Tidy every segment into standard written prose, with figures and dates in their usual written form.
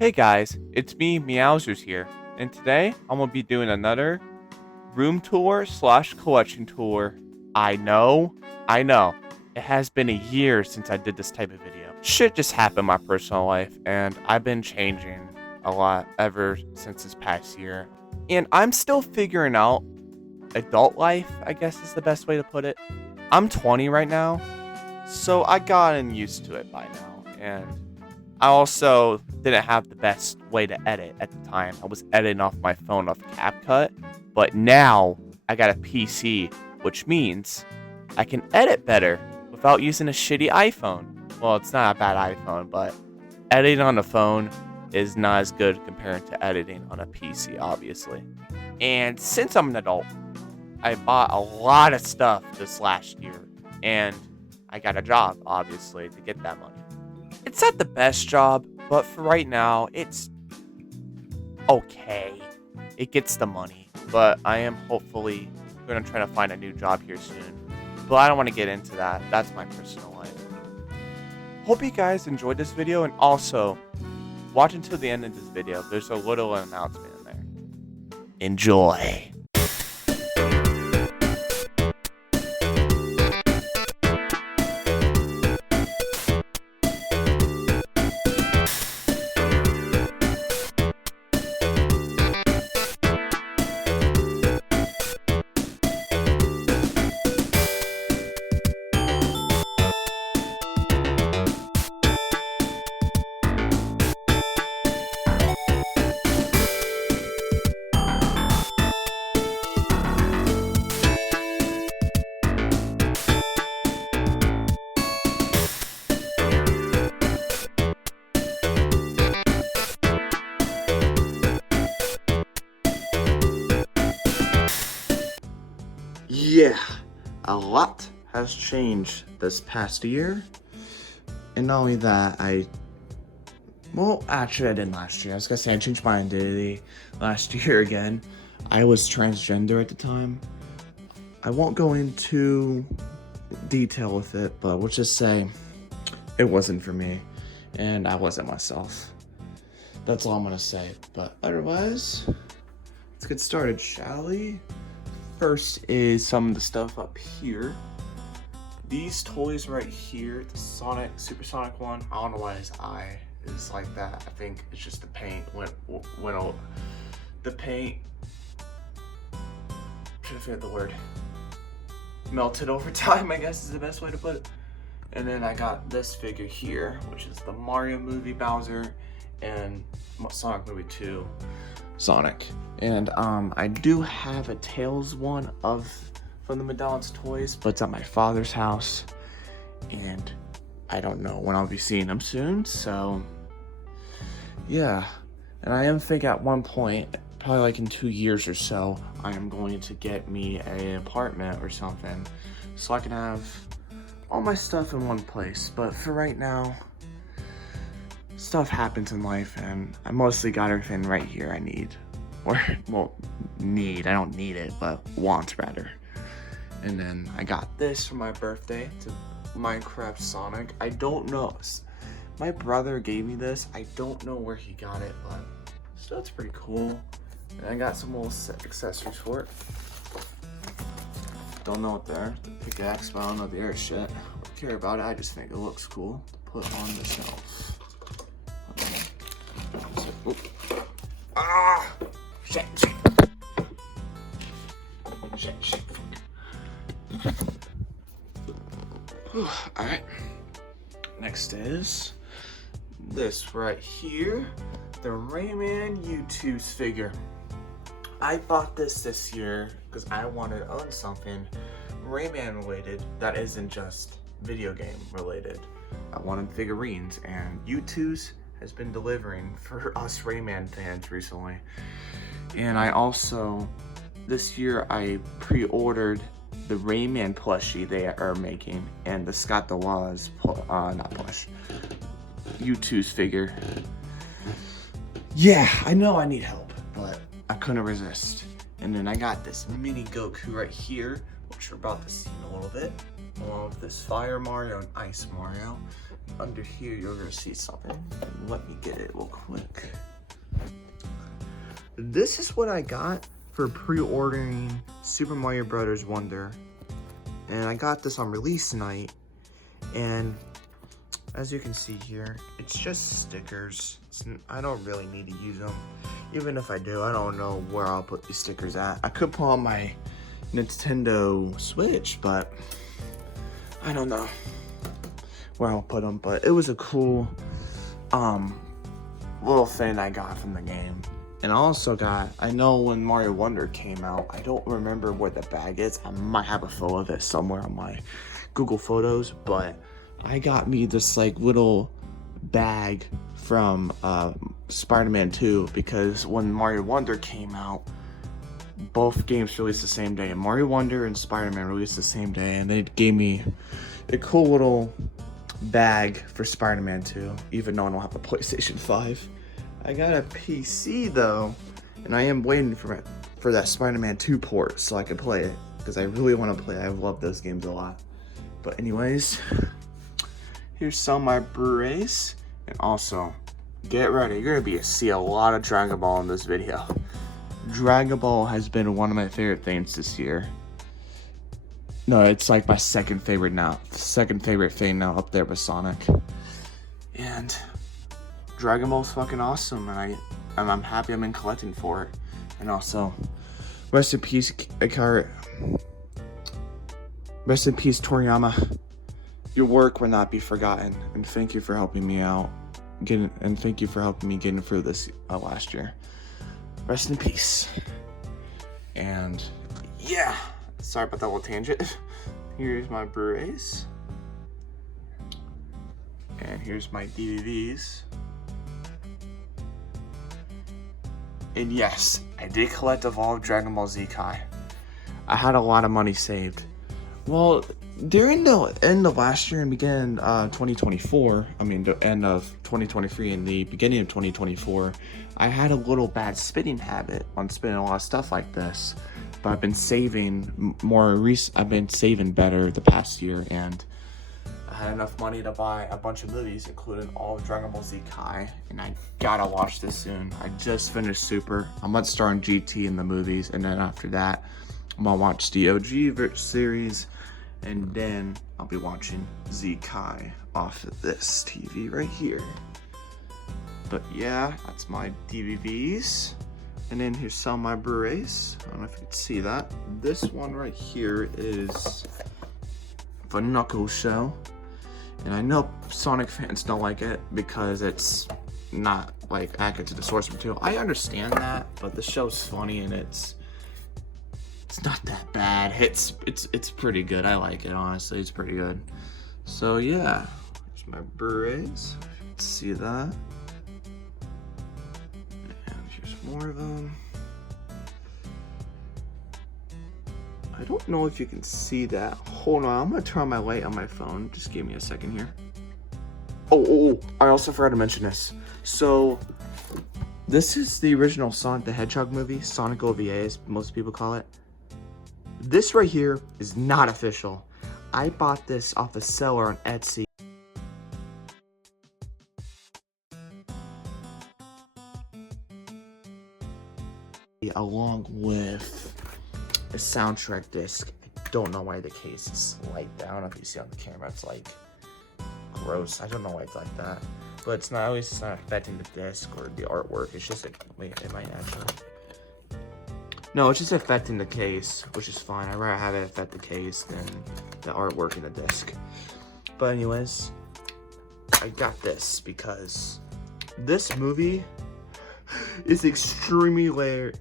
Hey guys, it's me, Meowsers here, and today I'm gonna be doing another room tour slash collection tour. I know, I know, it has been a year since I did this type of video. Shit just happened in my personal life, and I've been changing a lot ever since this past year. And I'm still figuring out adult life, I guess is the best way to put it. I'm 20 right now, so I gotten used to it by now, and I also didn't have the best way to edit at the time. I was editing off my phone off CapCut, but now I got a PC, which means I can edit better without using a shitty iPhone. Well, it's not a bad iPhone, but editing on a phone is not as good compared to editing on a PC, obviously. And since I'm an adult, I bought a lot of stuff this last year, and I got a job, obviously, to get that money. It's not the best job, but for right now, it's okay. It gets the money, but I am hopefully going to try to find a new job here soon. But I don't want to get into that. That's my personal life. Hope you guys enjoyed this video, and also watch until the end of this video. There's a little announcement in there. Enjoy. Yeah, a lot has changed this past year. And not only that, actually I didn't last year. I was gonna say I changed my identity last year again. I was transgender at the time. I won't go into detail with it, but we'll just say it wasn't for me and I wasn't myself. That's all I'm gonna say. But otherwise, let's get started, shall we? First is some of the stuff up here. These toys right here, the Supersonic one. I don't know why his eye is like that. I think it's just the paint the paint. Should have figured the word. Melted over time, I guess is the best way to put it. And then I got this figure here, which is the Mario movie Bowser and Sonic movie 2 Sonic. And I do have a Tails one from the McDonald's toys, but it's at my father's house, and I don't know when I'll be seeing him soon. So yeah, and I am thinking at one point, probably like in 2 years or so, I am going to get me an apartment or something, so I can have all my stuff in one place. But for right now, stuff happens in life, and I mostly got everything right here I need. Or, well, I don't need it, but want rather. And then I got this for my birthday. It's a Minecraft Sonic. I don't know. My brother gave me this. I don't know where he got it, but still it's pretty cool. And I got some little accessories for it. Don't know what they're. The pickaxe, but I don't know the air shit. I don't care about it. I just think it looks cool to put on the shelf. Ah! Shit. Alright. Next is this right here. The Rayman U2's figure. I bought this year because I wanted to own something Rayman related that isn't just video game related. I wanted figurines, and U2's has been delivering for us Rayman fans recently. And I also, this year, I pre-ordered the Rayman plushie they are making, and the Scott DeWaz, not plush, U2's figure. Yeah, I know I need help, but I couldn't resist. And then I got this mini Goku right here, which we're about to see in a little bit, along with this Fire Mario and Ice Mario. under here, you're gonna see something. Let me get it real quick. This is what I got for pre-ordering Super Mario Brothers Wonder. And I got this on release night. And as you can see here, it's just stickers. I don't really need to use them. Even if I do, I don't know where I'll put these stickers at. I could put on my Nintendo Switch, but I don't know where I'll put them. But it was a cool little thing I got from the game. And I also got, I know when Mario Wonder came out, I don't remember where the bag is. I might have a photo of it somewhere on my Google Photos, but I got me this like little bag from Spider-Man 2 because when Mario Wonder came out, both games released the same day, and Mario Wonder and Spider-Man released the same day, and they gave me a cool little bag for Spider-Man 2, even though I don't have a PlayStation 5. I got a PC though, and I am waiting for that Spider-Man 2 port so I can play it, because I really want to play it. I love those games a lot. But anyways, here's some of my Blu-rays, and also, get ready, you're going to see a lot of Dragon Ball in this video. Dragon Ball has been one of my favorite things this year. No, it's like my second favorite thing now, up there with Sonic. And Dragon Ball's fucking awesome, and I'm happy I'm in collecting for it. And also, rest in peace, rest in peace, Toriyama. Your work will not be forgotten, and thank you for helping me out, thank you for helping me getting through this last year. Rest in peace. And yeah, sorry about that little tangent. Here's my Blu-rays, and here's my DVDs. And yes, I did collect Evolved Dragon Ball Z Kai. I had a lot of money saved. Well, during the end of last year and beginning 2024, the end of 2023 and the beginning of 2024, I had a little bad spending habit on spending a lot of stuff like this. But I've been saving I've been saving better the past year, and I had enough money to buy a bunch of movies, including all of Dragon Ball Z Kai, and I gotta watch this soon. I just finished Super. I'm gonna start on GT in the movies, and then after that, I'm gonna watch the OG series, and then I'll be watching Z Kai off of this TV right here. But yeah, that's my DVDs. And then here's some of my Blu-rays. I don't know if you can see that. This one right here is the Knuckles show. And I know Sonic fans don't like it because it's not like accurate to the source material. I understand that, but the show's funny and it's not that bad. It's pretty good. I like it, honestly. It's pretty good. So yeah, here's my Blu-rays. If you can see that. More of them. I don't know if you can see that. Hold on, I'm gonna turn on my light on my phone. Just give me a second here. Oh, I also forgot to mention this. So, this is the original Sonic the Hedgehog movie, Sonic OVA as most people call it. This right here is not official. I bought this off a seller on Etsy. Along with a soundtrack disc. I don't know why the case is like that. I don't know if you see on the camera. It's like gross. I don't know why it's like that. But it's not always, it's not affecting the disc or the artwork. It's just like, wait, it might actually. No, it's just affecting the case, which is fine. I'd rather have it affect the case than the artwork in the disc. But anyways, I got this because this movie is extremely rare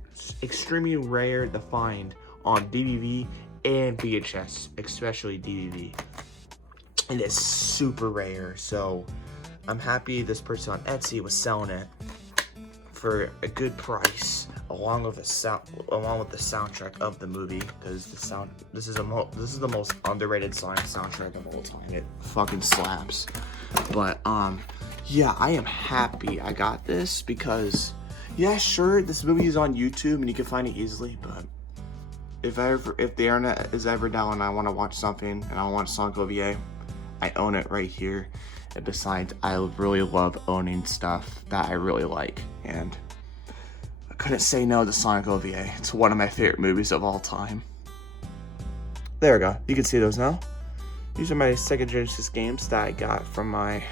to find on DVD and VHS, especially DVD. It is super rare, so I'm happy this person on Etsy was selling it for a good price, along with the soundtrack of the movie, because this is the most underrated Sonic soundtrack of all time. It fucking slaps. But yeah, I am happy I got this because, yeah, sure, this movie is on YouTube and you can find it easily, but if the internet is ever down and I want to watch something and I want Sonic OVA, I own it right here. And besides, I really love owning stuff that I really like. And I couldn't say no to Sonic OVA. It's one of my favorite movies of all time. There we go. You can see those now. These are my Sega Genesis games that I got from my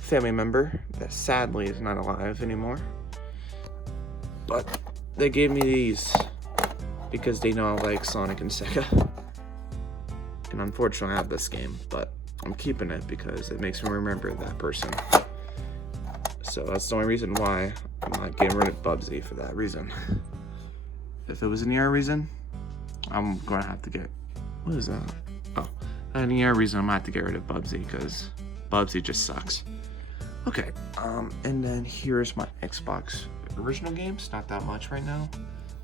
family member that sadly is not alive anymore. But they gave me these because they know I like Sonic and Sega. And unfortunately I have this game, but I'm keeping it because it makes me remember that person. So that's the only reason why I'm not getting rid of Bubsy, for that reason. If it was any other reason, I'm gonna have to get, what is that? Oh, any other reason I'm gonna have to get rid of Bubsy because Bubsy just sucks. Okay, and then here's my Xbox original games, not that much right now.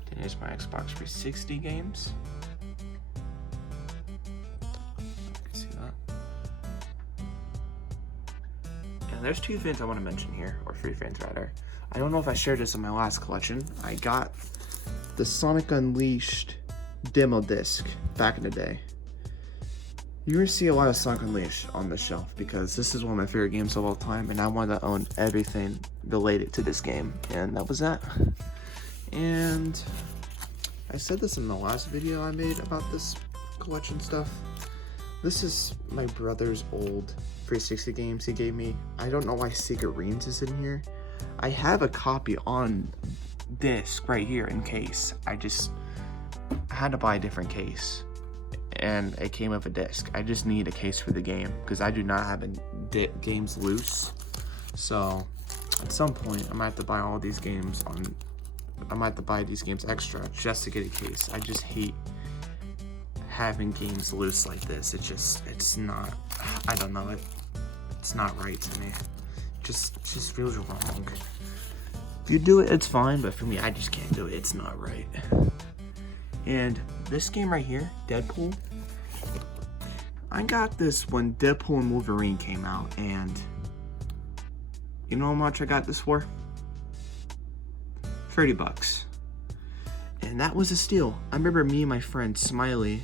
Then here's my Xbox 360 games. You can see that. And there's two things I want to mention here, or three things rather. I don't know if I shared this in my last collection. I got the Sonic Unleashed demo disc back in the day. You're gonna see a lot of Sonic Unleashed on the shelf because this is one of my favorite games of all time, and I wanted to own everything related to this game, and that was that. And I said this in the last video I made about this collection stuff. This is my brother's old 360 games he gave me. I don't know why Secret Reigns is in here. I have a copy on disc right here in case. I had to buy a different case, and it came with a disc. I just need a case for the game because I do not have games loose. So at some point I'm gonna have to buy all these games on, I'm gonna have to buy these games extra just to get a case. I just hate having games loose like this. It's not, I don't know, it's not right to me. It just feels wrong. If you do it, it's fine, but for me, I just can't do it. It's not right. And this game right here, Deadpool, I got this when Deadpool and Wolverine came out, and you know how much I got this for? $30. And that was a steal. I remember me and my friend Smiley,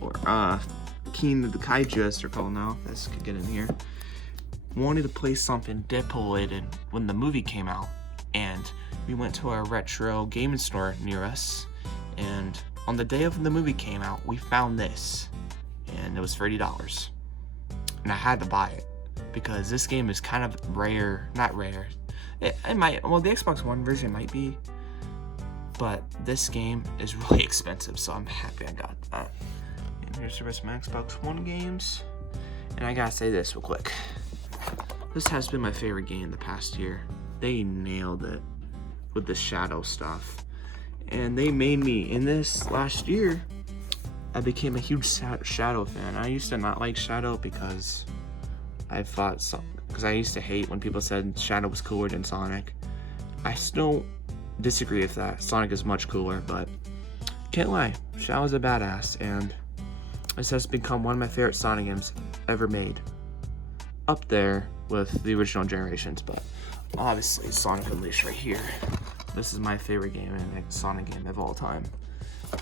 or Keen the Kaiju as they're called now, this could get in here, wanted to play something Deadpool related when the movie came out. And we went to a retro gaming store near us, and on the day of when the movie came out, we found this, and it was $30. And I had to buy it because this game is kind of rare. Not rare. It might, well, the Xbox One version might be, but this game is really expensive, so I'm happy I got that. And here's the rest of my Xbox One games. And I gotta say this real quick. This has been my favorite game the past year. They nailed it with the Shadow stuff. And they made me, in this last year, I became a huge Shadow fan. I used to not like Shadow because I used to hate when people said Shadow was cooler than Sonic. I still disagree with that. Sonic is much cooler, but can't lie, Shadow's a badass, and this has become one of my favorite Sonic games ever made. Up there with the original generations, but obviously Sonic Unleashed right here. This is my favorite game and Sonic game of all time.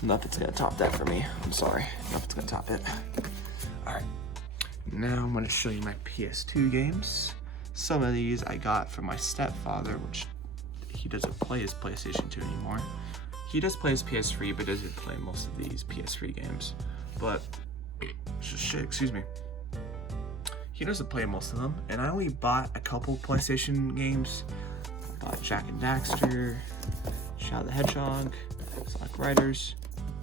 Nothing's gonna top that for me. I'm sorry, nothing's gonna top it. Alright, now I'm gonna show you my PS2 games. Some of these I got from my stepfather, which he doesn't play his PlayStation 2 anymore. He does play his PS3, but doesn't play most of these PS3 games. But, excuse me. He doesn't play most of them, and I only bought a couple PlayStation games. I bought Jak and Daxter, Shadow the Hedgehog, Sonic Riders,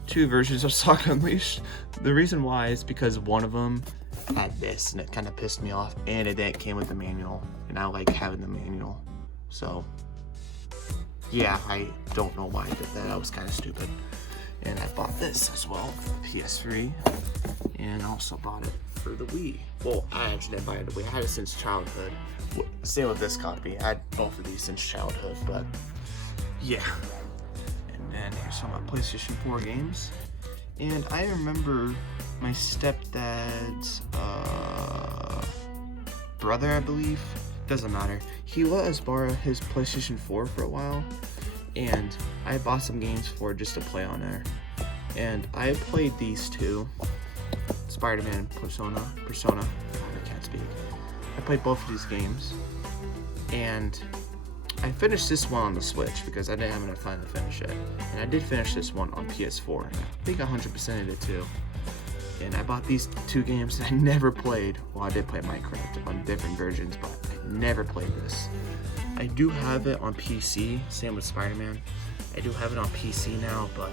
2 versions of Sonic Unleashed. The reason why is because one of them had this, and it kind of pissed me off, and it came with the manual, and I like having the manual. So, yeah, I don't know why I did that. I was kind of stupid. And I bought this as well, PS3, and I also bought it for the Wii. Well, I actually didn't buy it the Wii. I had it since childhood. Same with this copy. I had both of these since childhood, but yeah. And then here's some of my PlayStation 4 games. And I remember my stepdad's brother, I believe. Doesn't matter. He let us borrow his PlayStation 4 for a while, and I bought some games for just to play on there. And I played these two. Spider-Man, Persona. God, I Godspeed. I played both of these games, and I finished this one on the Switch because I didn't have enough time to finish it. And I did finish this one on PS4. I think I 100%ed it too. And I bought these two games that I never played. Well, I did play Minecraft on different versions, but I never played this. I do have it on PC, same with Spider-Man. I do have it on PC now, but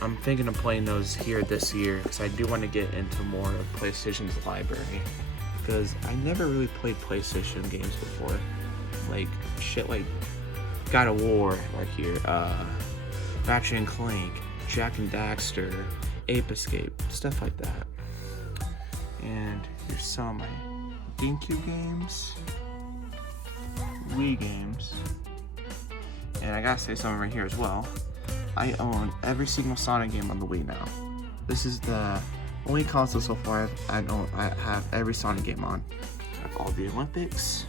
I'm thinking of playing those here this year because I do want to get into more of PlayStation's library. Because I never really played PlayStation games before. Like, shit like God of War right here, Ratchet and Clank, Jak and Daxter, Ape Escape, stuff like that. And here's some of my GameCube games, Wii games, and I gotta say something right here as well. I own every single Sonic game on the Wii now. This is the only console so far I have every Sonic game on. I have all the Olympics,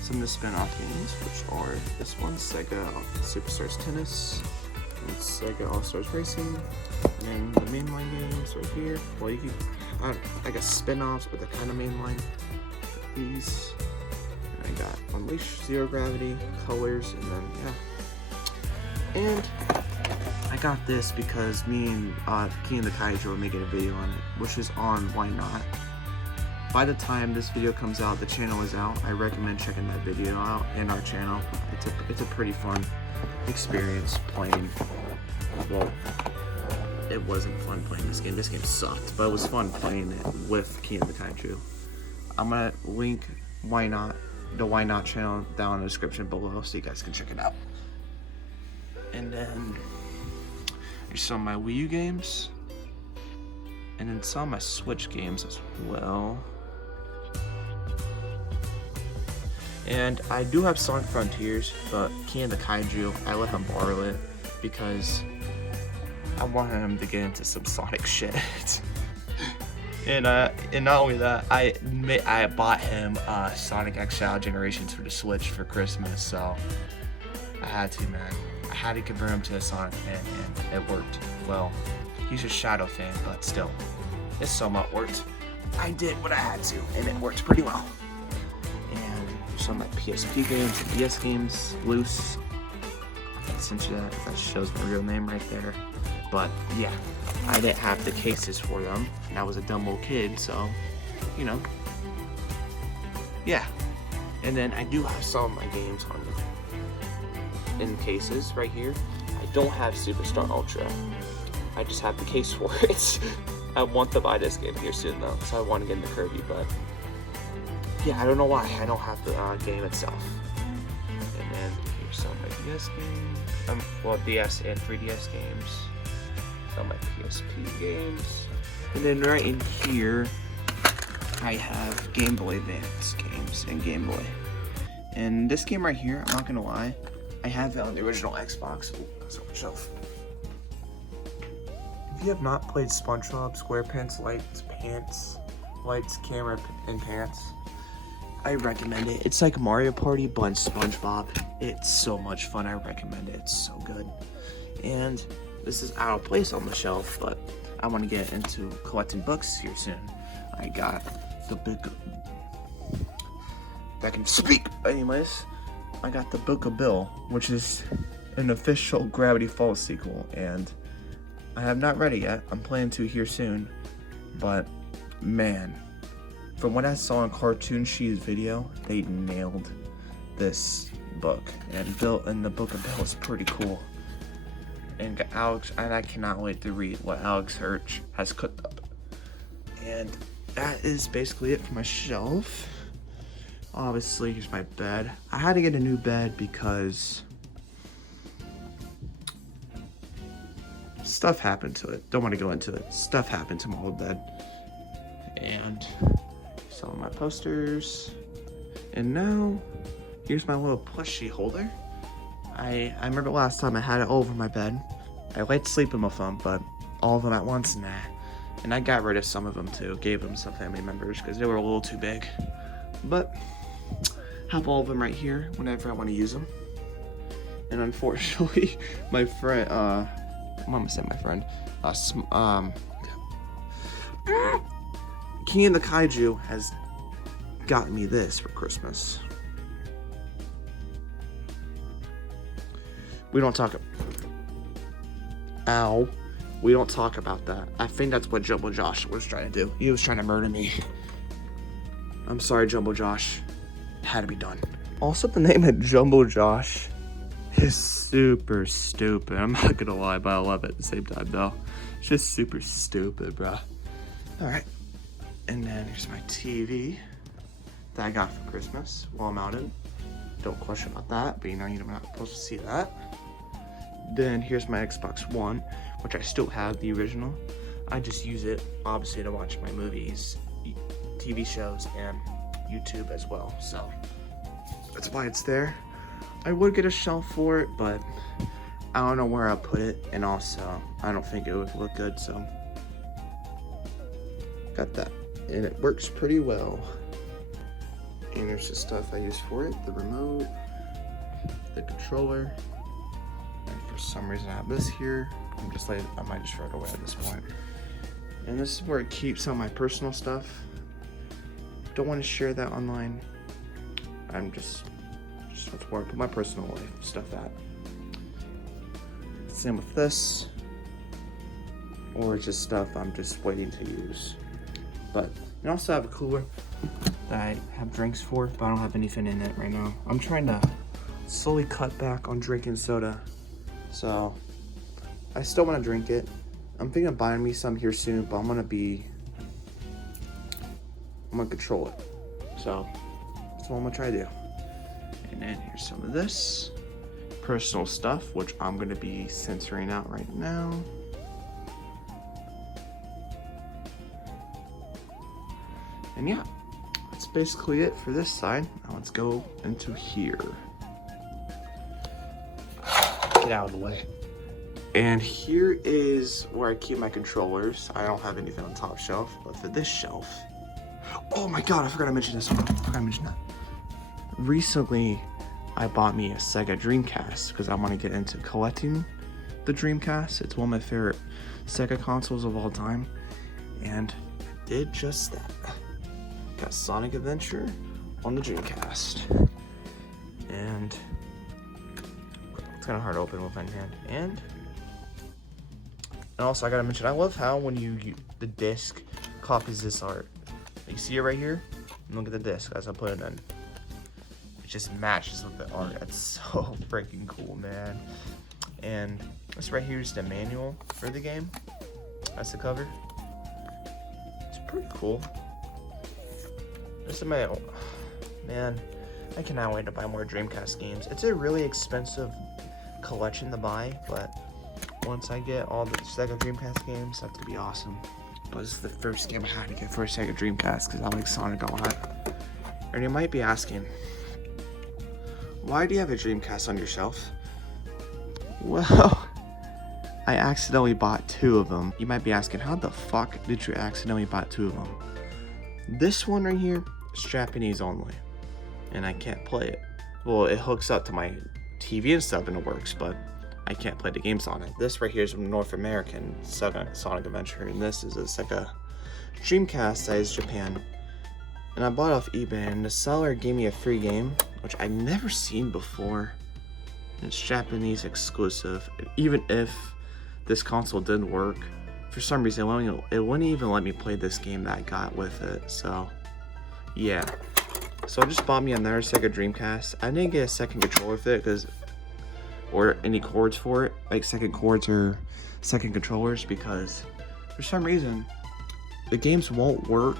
some of the spin-off games, which are this one, Sega Superstars Tennis, and Sega All-Stars Racing, and the mainline games right here. Well, you can, I guess spin-offs, but they're kind of mainline. These, and I got Unleash, Zero Gravity, Colors, and then, yeah. And I got this because me and King of the Kaiju are making a video on it, which is on Why Not. By the time this video comes out, the channel is out. I recommend checking that video out in our channel. It's a pretty fun experience playing. Well, it wasn't fun playing this game. This game sucked, but it was fun playing it with King of the Kaiju. I'm gonna link Why Not, the Why Not channel down in the description below so you guys can check it out. And then there's some of my Wii U games, and then some of my Switch games as well. And I do have Sonic Frontiers, but King of the Kaiju, I let him borrow it because I wanted him to get into some Sonic shit. And not only that, I bought him Sonic Exile Generations for the Switch for Christmas, so I had to, man. I had to convert him to a Sonic fan, and it worked. Well, he's a Shadow fan, but still, it somewhat worked. I did what I had to, and it worked pretty well. And some of my PSP games and DS games, loose. Essentially, that shows my real name right there. But yeah, I didn't have the cases for them, and I was a dumb little kid, so, you know. Yeah. And then I do have some of my games in cases right here. I don't have Superstar Ultra. I just have the case for it. I want to buy this game here soon though, so I want to get into Kirby, but yeah, I don't know why I don't have the game itself. And then here's some of my DS games. Well, DS and 3DS games. Some of my PSP games. And then right in here, I have Game Boy Advance games and Game Boy. And this game right here, I'm not gonna lie, I have it on the original Xbox. Ooh, that's on the shelf. If you have not played SpongeBob SquarePants Lights, Camera, and Pants, I recommend it. It's like Mario Party, but in SpongeBob. It's so much fun. I recommend it. It's so good. And this is out of place on the shelf, but I want to get into collecting books here soon. I got the book. I can speak. Anyways, I got the Book of Bill, which is an official Gravity Falls sequel, and I have not read it yet. I'm planning to here soon, but man, from what I saw in Cartoon She's video, they nailed this book, and the Book of Bill is pretty cool. And I cannot wait to read what Alex Hirsch has cooked up. And that is basically it for my shelf. Obviously, here's my bed. I had to get a new bed because stuff happened to it. Don't want to go into it. Stuff happened to my old bed. And some of my posters. And now, here's my little plushie holder. I remember last time I had it all over my bed. I like to sleep with my phone, but all of them at once, nah. And I got rid of some of them too. Gave them to some family members because they were a little too big. But have all of them right here whenever I want to use them. And unfortunately, my friend, Mama said my friend, King of the Kaiju has got me this for Christmas. We don't talk. Ow. We don't talk about that. I think that's what Jumbo Josh was trying to do. He was trying to murder me. I'm sorry, Jumbo Josh. It had to be done. Also, the name of Jumbo Josh is super stupid. I'm not gonna lie, but I love it at the same time, though. It's just super stupid, bruh. Alright. And then here's my TV that I got for Christmas while I'm out in. Don't question about that, but you know you're not supposed to see that. Then here's my Xbox One, which I still have the original. I just use it, obviously, to watch my movies, TV shows, and YouTube as well. So that's why it's there. I would get a shelf for it, but I don't know where I'll put it, and also I don't think it would look good. So got that, and it works pretty well. And there's the stuff I use for it: the remote, the controller. And for some reason I have this here. I might just throw it away at this point. And this is where it keeps all my personal stuff. Don't want to share that online. I'm just where I put my personal life stuff at. Same with this. Or just stuff I'm just waiting to use. But I also have a cooler that I have drinks for, but I don't have anything in it right now. I'm trying to slowly cut back on drinking soda. So I still want to drink it. I'm thinking of buying me some here soon, but I'm gonna control it. So that's what I'm gonna try to do. And then here's some of this personal stuff, which I'm gonna be censoring out right now. And yeah, that's basically it for this side. Now let's go into here. Get out of the way. And here is where I keep my controllers. I don't have anything on top shelf, but for this shelf, oh my god, I forgot to mention this one. I forgot to mention that. Recently, I bought me a Sega Dreamcast because I want to get into collecting the Dreamcast. It's one of my favorite Sega consoles of all time, and I did just that. Got Sonic Adventure on the Dreamcast, and it's kind of hard to open with one hand. And also, I gotta mention, I love how when the disc copies this art. You see it right here? Look at the disc as I put it in. It just matches with the art. That's so freaking cool, man. And this right here is the manual for the game. That's the cover. It's pretty cool. This is my, man, I cannot wait to buy more Dreamcast games. It's a really expensive collection to buy, but once I get all the Sega Dreamcast games, that's gonna be awesome. But this is the first game I had to get for a Sega Dreamcast because I like Sonic a lot. And you might be asking, why do you have a Dreamcast on your shelf? Well, I accidentally bought 2 of them. You might be asking, how the fuck did you accidentally buy 2 of them? This one right here is Japanese only, and I can't play it. Well, it hooks up to my TV and stuff and it works, but I can't play the games on it. This right here is North American Sonic Adventure, and this is a Sega Dreamcast that is Japan. And I bought it off eBay, and the seller gave me a free game, which I've never seen before. And it's Japanese exclusive. And even if this console didn't work, for some reason it wouldn't even let me play this game that I got with it. So yeah. So I just bought me another Sega Dreamcast. I didn't get a second controller with it or any cords for it, like second cords or second controllers, because for some reason the games won't work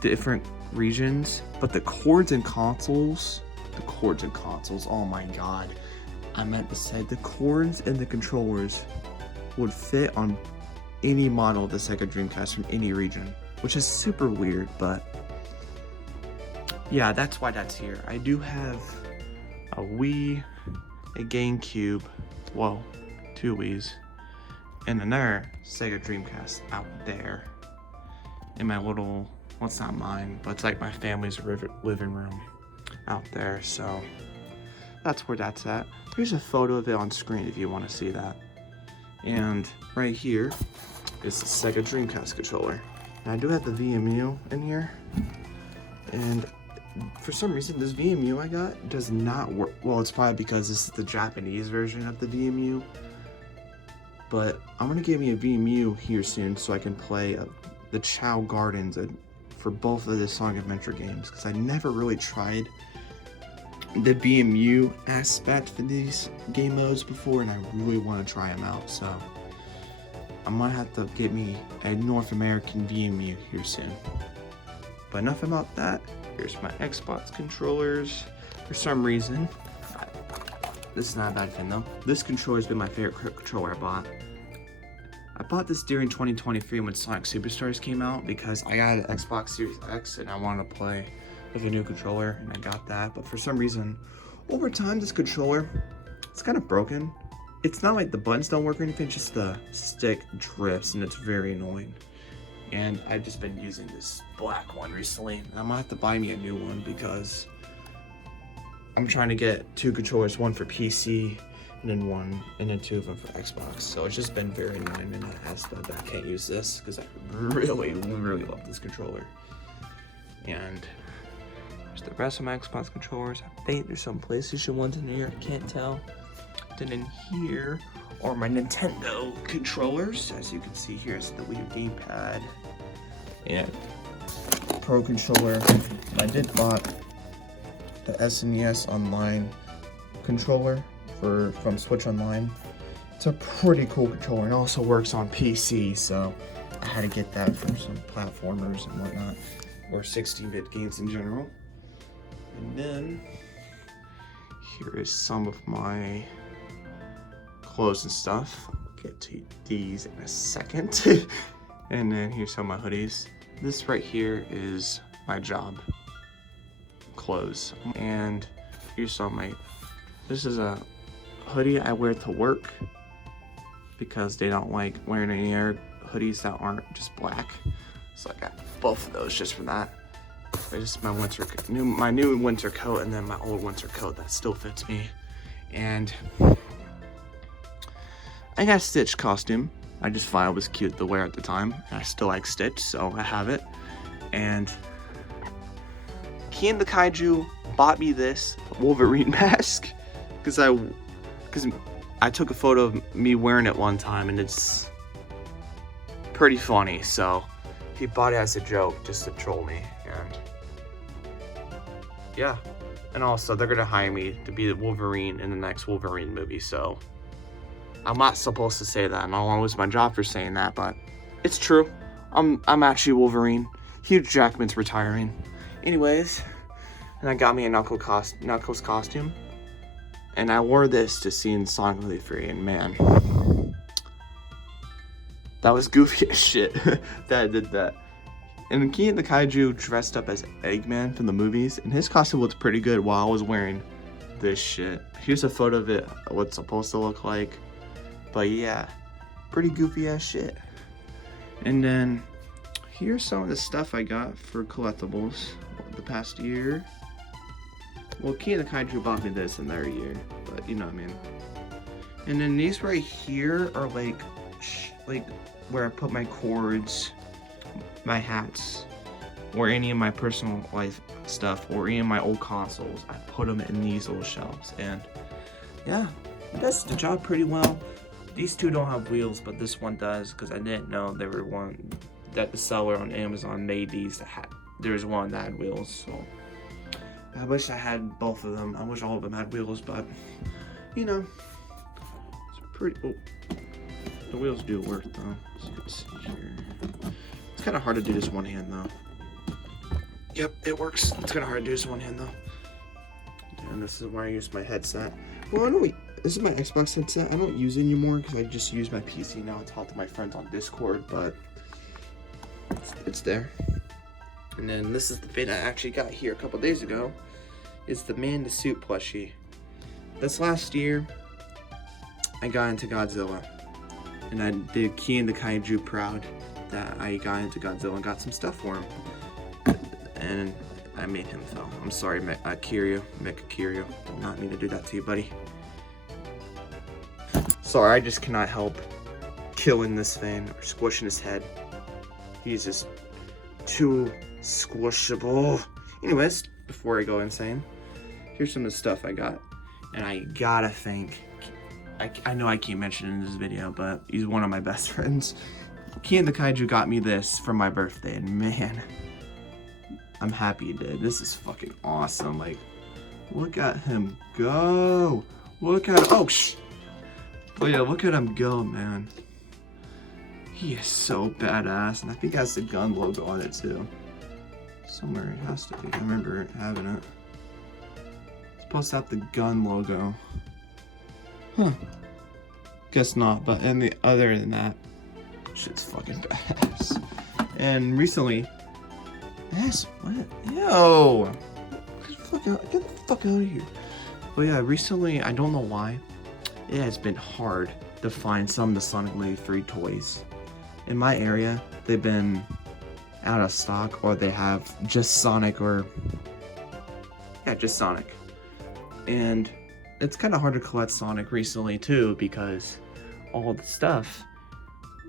different regions, but the cords and consoles, oh my god, I meant to say the cords and the controllers would fit on any model of the Sega Dreamcast from any region, which is super weird, but yeah, that's why that's here. I do have a Wii, a GameCube, well, 2 Wiis, and another Sega Dreamcast out there in my little, well, it's not mine, but it's like my family's living room out there. So that's where that's at. Here's a photo of it on screen if you want to see that. And right here is the Sega Dreamcast controller. And I do have the VMU in here, and for some reason this VMU I got does not work. Well, it's probably because this is the Japanese version of the VMU, but I'm gonna get me a VMU here soon so I can play the Chow Gardens for both of the Sonic Adventure games, because I never really tried the VMU aspect for these game modes before, and I really want to try them out. So I might have to get me a North American VMU here soon. But enough about that. Here's my Xbox controllers. For some reason, this is not a bad thing though, this controller has been my favorite controller I bought. I bought this during 2023 when Sonic Superstars came out, because I got an Xbox Series X and I wanted to play with a new controller, and I got that. But for some reason, over time, this controller, it's kind of broken. It's not like the buttons don't work or anything, just the stick drifts, and it's very annoying. And I've just been using this black one recently, and I might have to buy me a new one, because I'm trying to get 2 controllers, one for PC, and then 2 of them for Xbox. So it's just been very annoying in that aspect that I can't use this, because I really love this controller. And there's the rest of my Xbox controllers. I think there's some PlayStation ones in here, I can't tell. Then in here are my Nintendo controllers. As you can see here, it's the Wii gamepad and Pro controller. I did bought the SNES Online controller from Switch Online. It's a pretty cool controller, and also works on PC, so I had to get that for some platformers and whatnot, or 16-bit games in general. And then here is some of my clothes and stuff. I'll get to these in a second. And then here's some of my hoodies. This right here is my job clothes. And here's some of this is a hoodie I wear to work, because they don't like wearing any other hoodies that aren't just black. So I got both of those just for that. This is my new winter coat, and then my old winter coat that still fits me. And I got a Stitch costume. I just thought it was cute to wear at the time. I still like Stitch, so I have it. And Kian the Kaiju bought me this Wolverine mask, because I took a photo of me wearing it one time, and it's pretty funny. So he bought it as a joke, just to troll me. And yeah, and also they're gonna hire me to be the Wolverine in the next Wolverine movie, so I'm not supposed to say that, and I'll lose my job for saying that, but it's true. I'm actually Wolverine. Hugh Jackman's retiring. Anyways, and I got me a Knuckles costume, and I wore this to see in Sonic Movie 3, and man, that was goofy as shit that I did that. And Kian the Kaiju dressed up as Eggman from the movies, and his costume looked pretty good while I was wearing this shit. Here's a photo of it, what it's supposed to look like. But yeah, pretty goofy ass shit. And then here's some of the stuff I got for collectibles the past year. Well, Kian the Kaiju bought me this in their year, but you know what I mean. And then these right here are like where I put my cords, my hats, or any of my personal life stuff, or any of my old consoles. I put them in these little shelves, and yeah, that's the job pretty well. These two don't have wheels, but this one does, because I didn't know there were one that the seller on Amazon made these that had. There's one that had wheels, so I wish I had both of them. I wish all of them had wheels, but you know, it's pretty. Oh, the wheels do work though, as you can see here. It's kind of hard to do this one hand though. Yep, it works. It's kind of hard to do this one hand though. And this is where I use my headset. Well, this is my Xbox headset. I don't use it anymore because I just use my PC now to talk to my friends on Discord, but it's there. And then this is the thing I actually got here a couple days ago. It's the Man in the Suit plushie. This last year, I got into Godzilla. And I did Kian the Kaiju proud that I got into Godzilla and got some stuff for him. And I made him though. I'm sorry, Mecha Kiryu. Did not mean to do that to you, buddy. Sorry, I just cannot help killing this thing or squishing his head. He's just too squishable. Anyways, before I go insane, here's some of the stuff I got. And I gotta thank, I know I keep mentioning in this video, but he's one of my best friends. Kian the Kaiju got me this for my birthday, and man, I'm happy he did. This is fucking awesome. Like, look at him go. Look at, oh yeah, look at him go, man. He is so badass, and I think it has the gun logo on it too. Somewhere it has to be. I remember having it. It's supposed to have the gun logo. Huh. Guess not, but other than that, shit's fucking badass. And recently, what? Yo! Get the fuck out of here. But yeah, recently, I don't know why, it has been hard to find some of the Sonic Wave 3 toys. In my area, they've been out of stock, or they have just Sonic, or yeah, just Sonic. And it's kind of hard to collect Sonic recently too, because all the stuff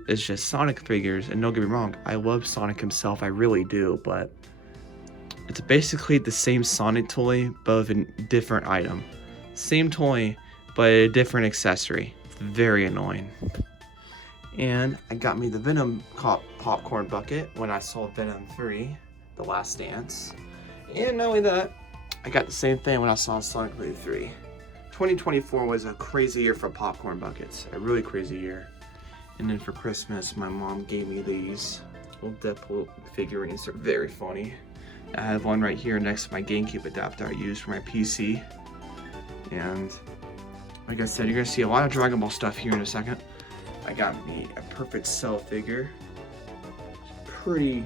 is just Sonic figures. And don't get me wrong, I love Sonic himself, I really do, but it's basically the same Sonic toy, but with a different item. Same toy, but a different accessory. It's very annoying. And I got me the Venom popcorn bucket when I saw Venom 3, The Last Dance. And not only that, I got the same thing when I saw Sonic Wave 3. 2024 was a crazy year for popcorn buckets, a really crazy year. And then for Christmas, my mom gave me these little Deadpool figurines. They're very funny. I have one right here next to my GameCube adapter I use for my PC. And like I said, you're gonna see a lot of Dragon Ball stuff here in a second. I got me a Perfect Cell figure. Pretty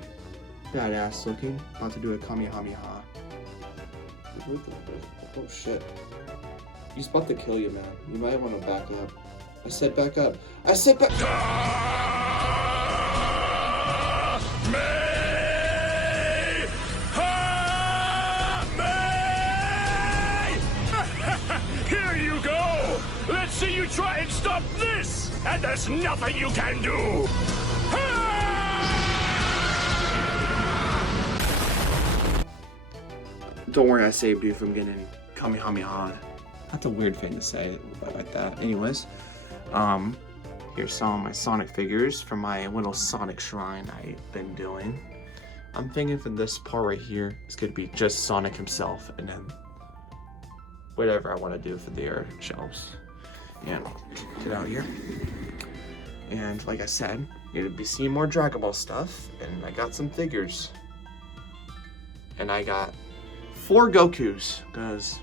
badass looking. About to do a Kamehameha. Oh shit. He's about to kill you, man. You might want to back up. I said back up. I said back Here you go! Let's see you try and stop this! And there's nothing you can do! Don't worry, I saved you from getting Kamehameha. That's a weird thing to say like that. Anyways, here's some of my Sonic figures from my little Sonic shrine I've been doing. I'm thinking for this part right here, it's gonna be just Sonic himself, and then whatever I want to do for the air shelves. And get out here. And like I said, you're gonna be seeing more Dragon Ball stuff, and I got some figures. And I got 4 Gokus, because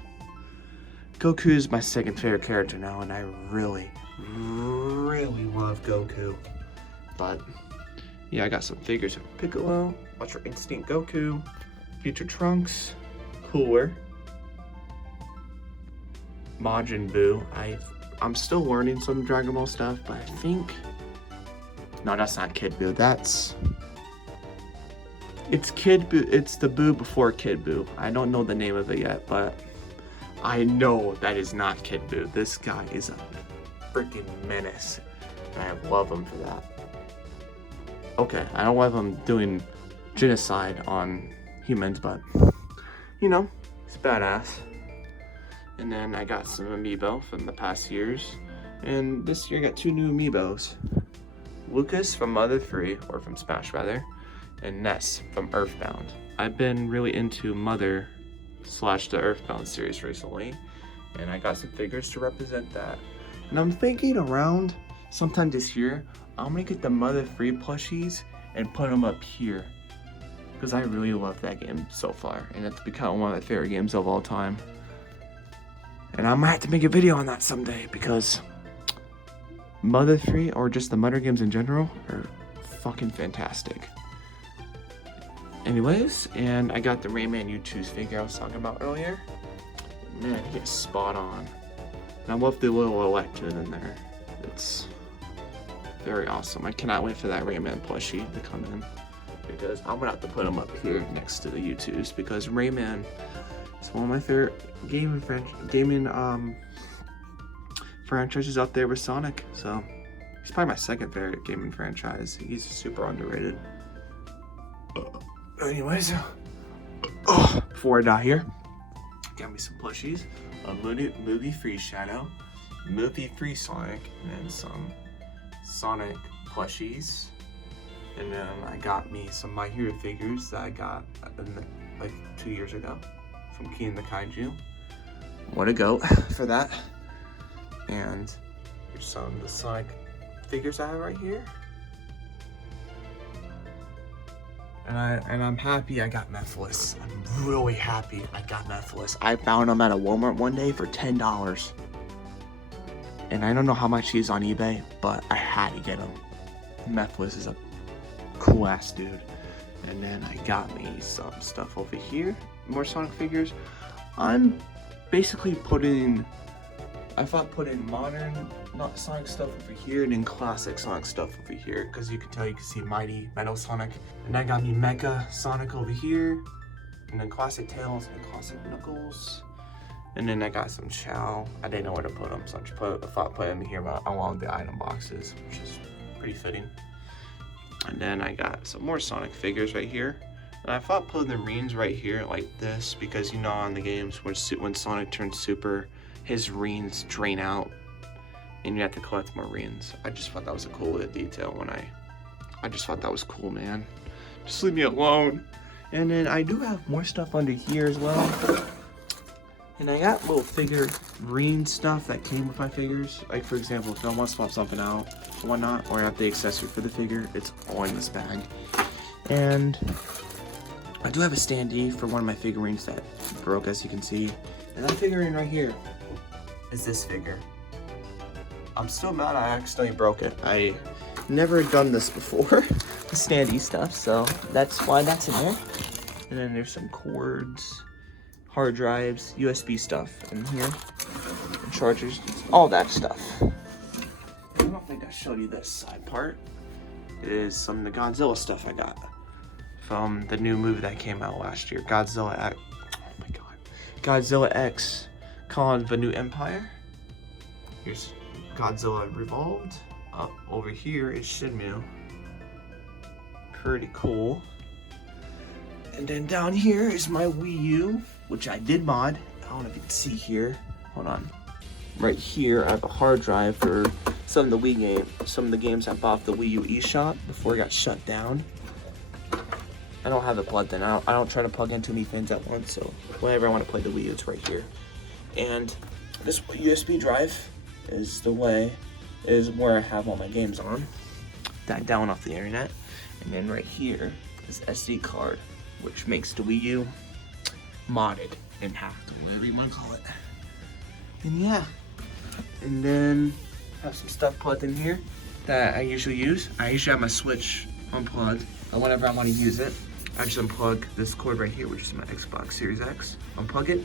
Goku is my second favorite character now, and I really, really love Goku. But yeah, I got some figures of Piccolo, Ultra Instinct Goku, Future Trunks, Cooler, Majin Buu. I'm still learning some Dragon Ball stuff, but I think, no, that's not Kid Buu. It's Kid Buu. It's the Buu before Kid Buu. I don't know the name of it yet, but I know that is not Kid Buu. This guy is a freaking menace, and I love him for that. Okay, I don't love him doing genocide on humans, but you know, he's badass. And then I got some amiibo from the past years, and this year I got 2 new amiibos. Lucas from Mother 3, or from Smash rather, and Ness from Earthbound. I've been really into Mother / the Earthbound series recently, and I got some figures to represent that. And I'm thinking around sometime this year, I'm gonna get the Mother 3 plushies and put them up here, because I really love that game so far, and it's become one of my favorite games of all time. And I might have to make a video on that someday, because Mother 3, or just the Mother games in general, are fucking fantastic. Anyways, and I got the Rayman U2's figure I was talking about earlier. Man, he is spot on. And I love the little electron in there. It's very awesome. I cannot wait for that Rayman plushie to come in, because I'm gonna have to put him up here next to the U2's, because Rayman is one of my favorite gaming franchises out there with Sonic. So he's probably my second favorite gaming franchise. He's super underrated. anyways, before I die here, got me some plushies, a movie-free Shadow, movie-free Sonic, and then some Sonic plushies. And then I got me some My Hero figures that I got like 2 years ago from Keen the Kaiju. What a go for that. And here's some of the Sonic figures I have right here. And I'm happy I got Mephiles. I'm really happy I got Mephiles. I found them at a Walmart one day for $10. And I don't know how much he's on eBay, but I had to get him. Mephiles is a cool ass dude. And then I got me some stuff over here, more Sonic figures. I'm basically putting modern Sonic stuff over here and then classic Sonic stuff over here, because you can see Mighty Metal Sonic. And I got me Mecha Sonic over here, and then classic Tails and classic Knuckles. And then I got some Chow. I didn't know where to put them, so I just thought put them here along the item boxes, which is pretty fitting. And then I got some more Sonic figures right here. And I thought putting the rings right here like this, because you know on the games when Sonic turns super, his rings drain out and you have to collect more rings. I just thought that was a cool little detail I just thought that was cool, man. Just leave me alone. And then I do have more stuff under here as well. And I got little figurine stuff that came with my figures. Like for example, if I want to swap something out or whatnot, or I have the accessory for the figure, it's all in this bag. And I do have a standee for one of my figurines that broke, as you can see. And that figurine right here is this figure. I'm still mad I accidentally broke it. I never done this before, the standee stuff, so that's why that's in there. And then there's some cords, hard drives, USB stuff in here, and chargers, all that stuff. I don't think I showed you this side part. It is some of the Godzilla stuff I got from the new movie that came out last year, Godzilla X. Oh my god, Godzilla X, Kong: The New Empire. Here's Godzilla Revolved. Up over here is Shenmue. Pretty cool. And then down here is my Wii U, which I did mod. I don't know if you can see here. Hold on. Right here, I have a hard drive for some of the games I bought off the Wii U eShop before it got shut down. I don't have it plugged in. I don't try to plug in too many things at once, so whenever I want to play the Wii U, it's right here. And this USB drive is where I have all my games on. That down off the internet. And then right here is SD card, which makes the Wii U modded and hacked, whatever you want to call it. And yeah, and then have some stuff plugged in here that I usually use. I usually have my Switch unplugged, and whenever I want to use it, I just unplug this cord right here, which is my Xbox Series X. Unplug it,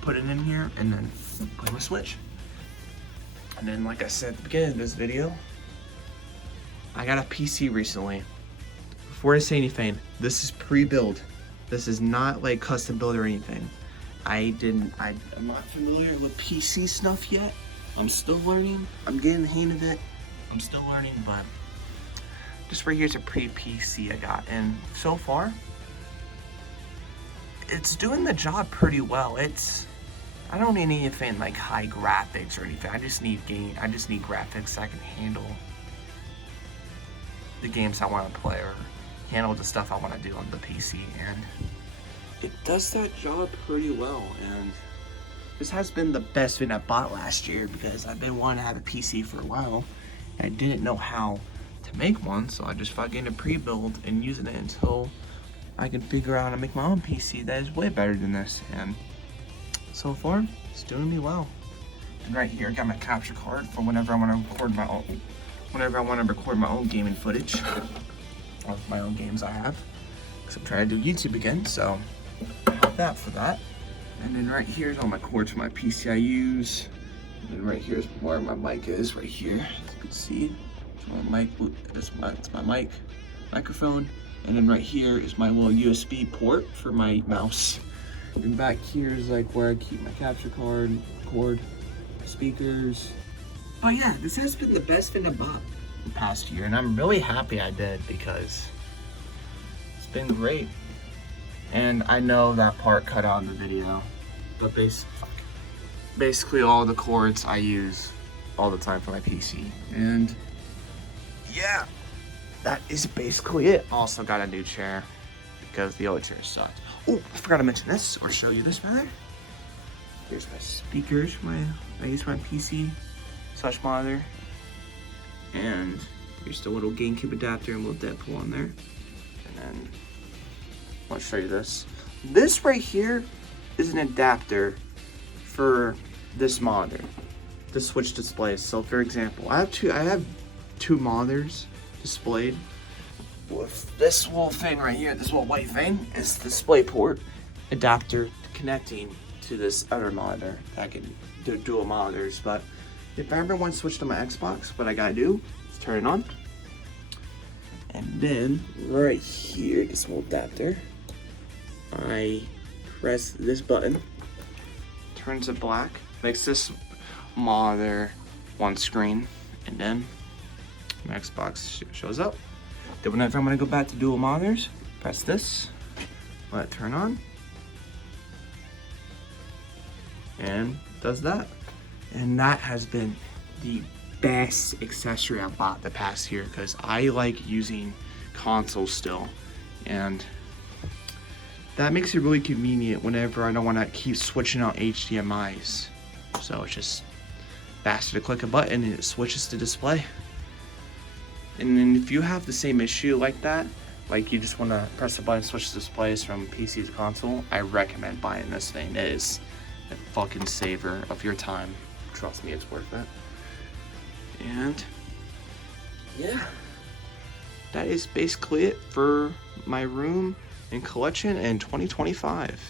put it in here, and then play my Switch. And then, like I said at the beginning of this video, I got a PC recently. Before I say anything, this is pre-build. This is not like custom build or anything. I'm not familiar with PC stuff yet. I'm still learning. I'm getting the hang of it. I'm still learning, but just right here's a pre-PC I got. And so far, it's doing the job pretty well. I don't need anything like high graphics or anything. I just need graphics so I can handle the games I want to play or handle the stuff I want to do on the PC, and it does that job pretty well. And this has been the best thing I bought last year, because I've been wanting to have a PC for a while and I didn't know how to make one, so I just thought getting a pre-build and using it until I can figure out how to make my own PC that is way better than this. And so far, it's doing me well. And right here, I got my capture card for whenever I want to record my own gaming footage of my own games I have. Because I'm trying to do YouTube again, so I have that for that. And then right here is all my cords for my PC I use. And then right here is where my mic is, right here. As you can see, it's my microphone. And then right here is my little USB port for my mouse. And back here is like where I keep my capture card, cord, speakers. But yeah, this has been the best thing I bought the past year, and I'm really happy I did, because it's been great. And I know that part cut out in the video, but basically all the cords I use all the time for my PC. And yeah, that is basically it. Also got a new chair because the old chair sucked. Oh, I forgot to mention this or show you this rather. Here's my speakers, I use my PC / monitor. And here's the little GameCube adapter and little Deadpool on there. And then I want to show you this. This right here is an adapter for this monitor, the switch displays. So for example, I have two monitors displayed. With this little thing right here, this little white thing is the display port adapter connecting to this other monitor. I can do dual monitors, but if I ever want to switch to my Xbox, what I gotta do is turn it on. And then right here, this little adapter, I press this button, turns it black, makes this monitor one screen, and then my Xbox shows up. Then whenever I'm gonna go back to dual monitors, press this, let it turn on, and does that. And that has been the best accessory I bought the past year because I like using consoles still, and that makes it really convenient whenever I don't want to keep switching out HDMIs. So it's just faster to click a button and it switches to display. And then if you have the same issue like that, like you just want to press a button and switch displays from PC to console, I recommend buying this thing. It is a fucking saver of your time. Trust me, it's worth it. And yeah, that is basically it for my room and collection in 2025.